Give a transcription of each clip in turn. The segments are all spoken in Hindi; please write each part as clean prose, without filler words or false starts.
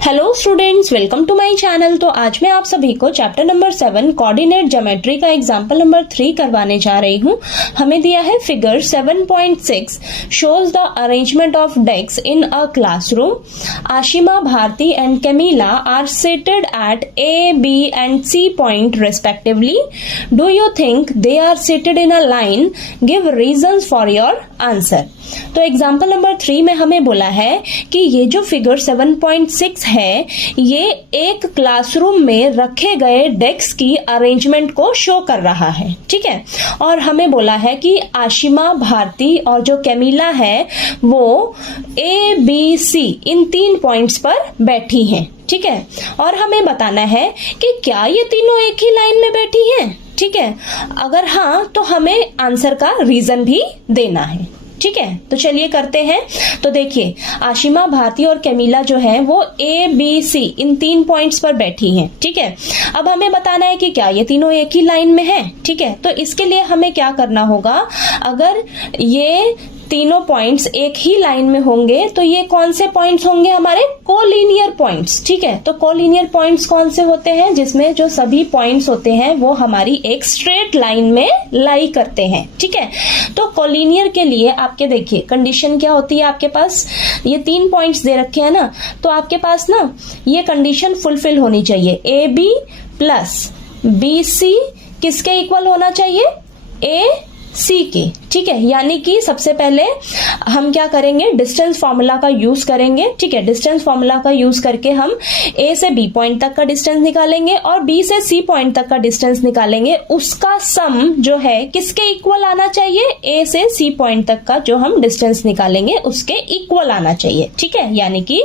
Hello students, welcome to my channel. तो आज मैं आप सभी को चैप्टर नंबर 7 कोऑर्डिनेट ज्योमेट्री का एग्जांपल नंबर 3 करवाने जा रही हूँ। हमें दिया है figure 7.6 shows the arrangement of desk in a classroom. Ashima, Bharti and Camila are seated at A, B and C point respectively. Do you think they are seated in a line? Give reasons for your answer. तो एग्जाम्पल नंबर 3 में हमें बोला है कि ये जो फिगर 7.6 है ये एक क्लासरूम में रखे गए डेस्क की अरेंजमेंट को शो कर रहा है, ठीक है। और हमें बोला है कि आशिमा, भारती और जो कैमिला है वो A, B, C in 3 points पर बैठी हैं, ठीक है। और हमें बताना है कि क्या ये तीनों एक ही लाइन में बैठी हैं, ठीक है। अगर हाँ तो हमें आंसर का रीजन भी देना है, ठीक है। तो चलिए करते हैं। तो देखिए, आशिमा, भारती और कैमिला जो है वो A, B, C in 3 points पर बैठी हैं, ठीक है। अब हमें बताना है कि क्या ये तीनों एक ही लाइन में हैं, ठीक है। तो इसके लिए हमें क्या करना होगा, अगर ये तीनों पॉइंट्स एक ही लाइन में होंगे तो ये कौन से पॉइंट्स होंगे, हमारे कोलिनियर पॉइंट्स, ठीक है। तो कोलिनियर पॉइंट्स कौन से होते हैं, जिसमें जो सभी पॉइंट्स होते हैं वो हमारी एक स्ट्रेट लाइन में लाई करते हैं, ठीक है। तो कोलिनियर के लिए आपके देखिए कंडीशन क्या होती है, आपके पास ये 3 पॉइंट्स दे रखे हैं ना, तो आपके पास ना ये कंडीशन फुलफिल होनी चाहिए। A B plus B C किसके इक्वल होना चाहिए, ए सी के, ठीक है। यानी कि सबसे पहले हम क्या करेंगे, डिस्टेंस फॉर्मूला का यूज करेंगे, ठीक है। डिस्टेंस फॉर्मूला का यूज करके हम ए से बी पॉइंट तक का डिस्टेंस निकालेंगे और बी से सी पॉइंट तक का डिस्टेंस निकालेंगे। उसका सम जो है किसके इक्वल आना चाहिए, ए से सी पॉइंट तक का जो हम डिस्टेंस निकालेंगे उसके इक्वल आना चाहिए, ठीक है। यानी कि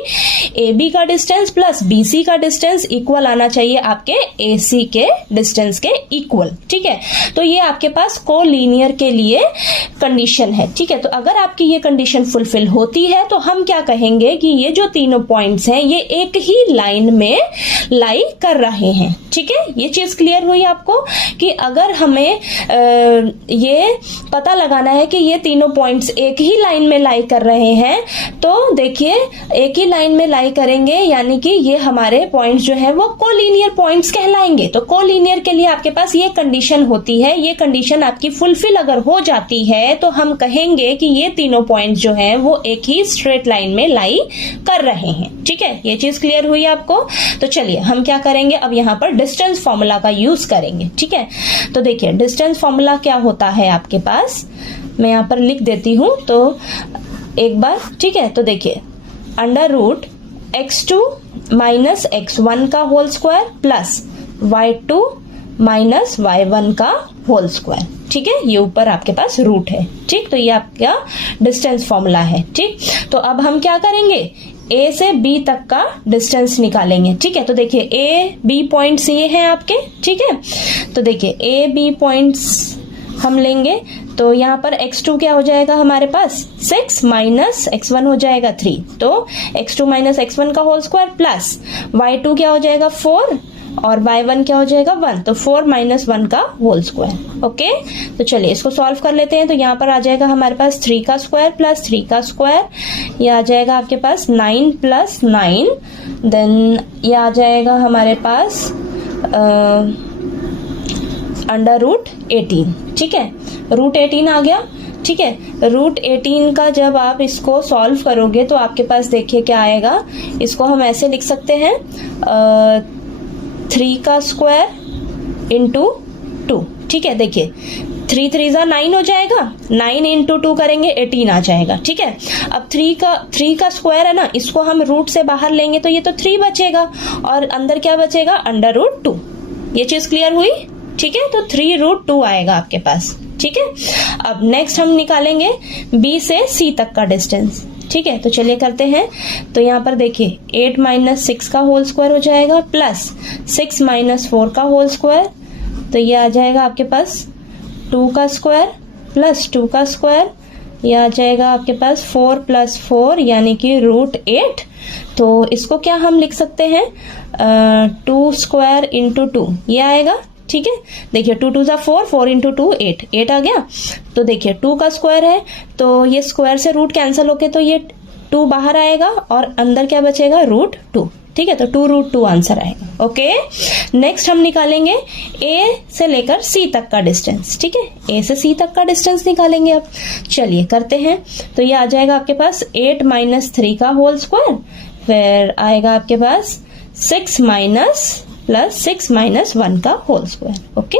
ए बी का डिस्टेंस प्लस बी सी का डिस्टेंस इक्वल आना चाहिए आपके ए सी के डिस्टेंस के इक्वल, ठीक है। तो ये आपके पास कोलिनियर के लिए कंडीशन है, ठीक है। तो अगर आपकी ये कंडीशन फुलफिल होती है तो हम क्या कहेंगे कि ये जो तीनों पॉइंट्स हैं ये एक ही लाइन में लाई कर रहे हैं, ठीक है। ये चीज क्लियर हुई आपको कि अगर हमें ये पता लगाना है कि ये तीनों पॉइंट्स एक ही लाइन में लाई कर रहे हैं, तो देखिए एक ही लाइन में लाई करेंगे यानी कि ये हमारे पॉइंट्स जो है वो कोलिनियर पॉइंट्स कहलाएंगे। तो कोलिनियर के लिए आपके पास ये कंडीशन होती है। ये कंडीशन आपकी फुलफिल अगर हो जाती है तो हम कहेंगे कि ये तीनों पॉइंट्स जो हैं वो एक ही स्ट्रेट लाइन में लाई कर रहे हैं, ठीक है। ये चीज क्लियर हुई आपको। तो चलिए हम क्या करेंगे, अब यहाँ पर डिस्टेंस फॉर्मूला का यूज करेंगे, ठीक है। तो देखिए डिस्टेंस फॉर्मूला क्या होता है आपके पास, मैं यहाँ पर लिख देती हूं तो एक बार, ठीक है। तो देखिए under root x2 minus x1 का whole square plus y2 minus y1 का होल स्क्वायर, ठीक है। ये ऊपर आपके पास रूट है, ठीक। तो ये आपका डिस्टेंस फॉर्मूला है, ठीक। तो अब हम क्या करेंगे, ए से बी तक का डिस्टेंस निकालेंगे, ठीक है। तो देखिए ए बी पॉइंट्स ये हैं आपके, ठीक है। तो देखिए ए बी पॉइंट्स हम लेंगे तो यहाँ पर x2 क्या हो जाएगा हमारे पास 6 माइनस x1 हो जाएगा 3, तो x2 माइनस x1 का होल स्क्वायर प्लस y2 क्या हो जाएगा 4 और y1 क्या हो जाएगा 1, तो 4 माइनस 1 का होल स्क्वायर, ओके। तो चलिए इसको सॉल्व कर लेते हैं। तो यहाँ पर आ जाएगा हमारे पास 3 का स्क्वायर प्लस 3 का स्क्वायर, ये आ जाएगा आपके पास 9 प्लस 9, देन ये आ जाएगा हमारे पास अंडर रूट 18, ठीक है। रूट 18 आ गया, ठीक है। रूट 18 का जब आप इसको सॉल्व करोगे तो आपके पास देखिए क्या आएगा, इसको हम ऐसे लिख सकते हैं 3 का स्क्वायर इंटू 2, ठीक है। देखिए 3 3 9 हो जाएगा, 9 इंटू 2 करेंगे 18 आ जाएगा, ठीक है। अब 3 का स्क्वायर है ना, इसको हम रूट से बाहर लेंगे तो ये तो 3 बचेगा और अंदर क्या बचेगा अंडर रूट 2। ये चीज क्लियर हुई, ठीक है। तो 3 रूट 2 आएगा आपके पास, ठीक है। अब नेक्स्ट हम निकालेंगे बी से सी तक का डिस्टेंस, ठीक है। तो चलिए करते हैं। तो यहाँ पर देखिए 8 माइनस 6 का होल स्क्वायर हो जाएगा प्लस 6 माइनस 4 का होल स्क्वायर, तो ये आ जाएगा आपके पास 2 का स्क्वायर प्लस 2 का स्क्वायर, ये आ जाएगा आपके पास 4 प्लस 4 यानी कि रूट 8। तो इसको क्या हम लिख सकते हैं 2 स्क्वायर इंटू 2 ये आएगा, ठीक है। देखिए 2 2 जा 4, 4 इंटू 2 8 आ गया। तो देखिए 2 का स्क्वायर है तो ये स्क्वायर से रूट कैंसिल होके तो ये 2 बाहर आएगा और अंदर क्या बचेगा, √2। ठीक है, तो 2√2 आंसर आएगा। ओके, नेक्स्ट हम निकालेंगे ए से लेकर सी तक का डिस्टेंस। ठीक है, ए से सी तक का डिस्टेंस निकालेंगे। अब चलिए करते हैं। तो ये आ जाएगा आपके पास 8 - 3 का होल स्क्वायर, फिर आएगा आपके पास 6 + 6 - 1 का होल स्क्वायर। ओके,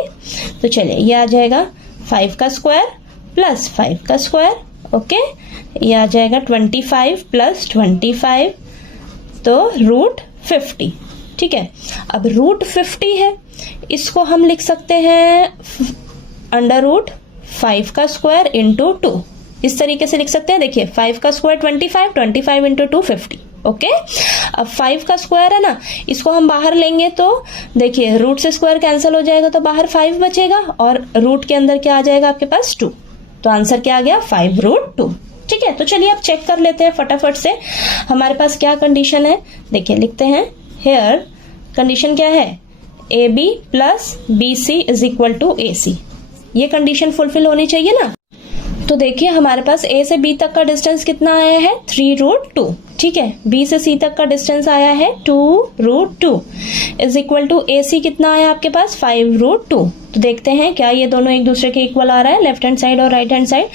तो चलिए ये आ जाएगा 5 का स्क्वायर प्लस 5 का स्क्वायर। ओके, ये आ जाएगा 25 + 25, तो √50। ठीक है, अब √50 है, इसको हम लिख सकते हैं √5 का स्क्वायर इंटू 2, इस तरीके से लिख सकते हैं। देखिए 5 का स्क्वायर 25, 25 इंटू 2 50। ओके, अब 5 का स्क्वायर है ना, इसको हम बाहर लेंगे तो देखिए रूट से स्क्वायर कैंसिल हो जाएगा, तो बाहर 5 बचेगा और रूट के अंदर क्या आ जाएगा आपके पास 2। तो आंसर क्या आ गया, 5√2। ठीक है, तो चलिए अब चेक कर लेते हैं फटाफट से हमारे पास क्या कंडीशन है। देखिए लिखते हैं, हेयर कंडीशन क्या है, AB + BC = AC। ये कंडीशन फुलफिल होनी चाहिए ना। तो देखिए हमारे पास A से B तक का डिस्टेंस कितना आया है, 3√2। ठीक है, B से C तक का डिस्टेंस आया है 2√2 = AC कितना आया आपके पास, 5√2। तो देखते हैं क्या ये दोनों एक दूसरे के इक्वल आ रहा है, लेफ्ट हैंड साइड और राइट हैंड साइड।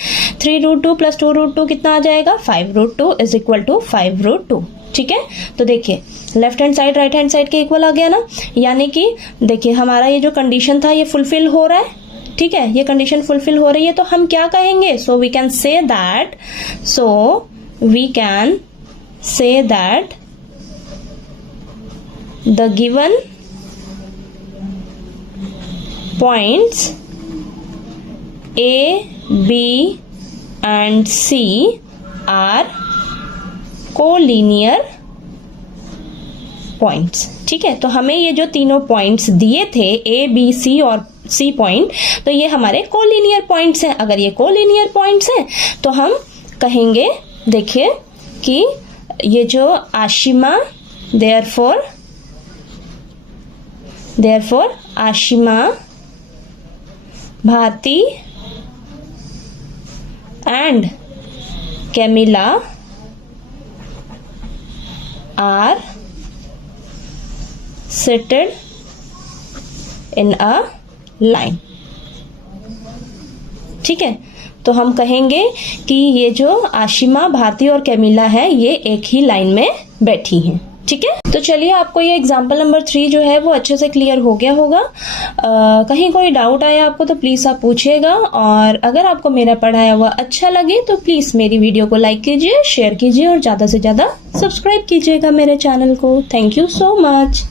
3√2 + 2√2 कितना आ जाएगा, 5√2 = 5√2। ठीक है, तो देखिए left hand side right hand side के इक्वल आ गया ना, यानी कि देखिए हमारा ये जो कंडीशन था ये फुलफिल हो रहा है। ठीक है, ये कंडीशन फुलफिल हो रही है, तो हम क्या कहेंगे, so we can say that the given points A, B and C are collinear points. ठीक है, तो हमें ये जो तीनों पॉइंट्स दिए थे A, B, C और C पॉइंट, तो ये हमारे कोलिनियर पॉइंट्स हैं। अगर ये कोलिनियर पॉइंट्स हैं तो हम कहेंगे, देखिए कि ये जो Ashima, therefore Ashima, Bharti and Camila are seated in a line। ठीक है, तो हम कहेंगे कि ये जो आशिमा, भारती और कैमिला है ये एक ही लाइन में बैठी हैं। ठीक है, तो चलिए आपको ये एग्जाम्पल नंबर 3 जो है वो अच्छे से क्लियर हो गया होगा। कहीं कोई डाउट आया आपको तो प्लीज आप पूछिएगा, और अगर आपको मेरा पढ़ाया हुआ अच्छा लगे तो प्लीज मेरी वीडियो को लाइक कीजिए, शेयर कीजिए और ज्यादा से ज्यादा सब्सक्राइब कीजिएगा मेरे चैनल को। Thank you so much.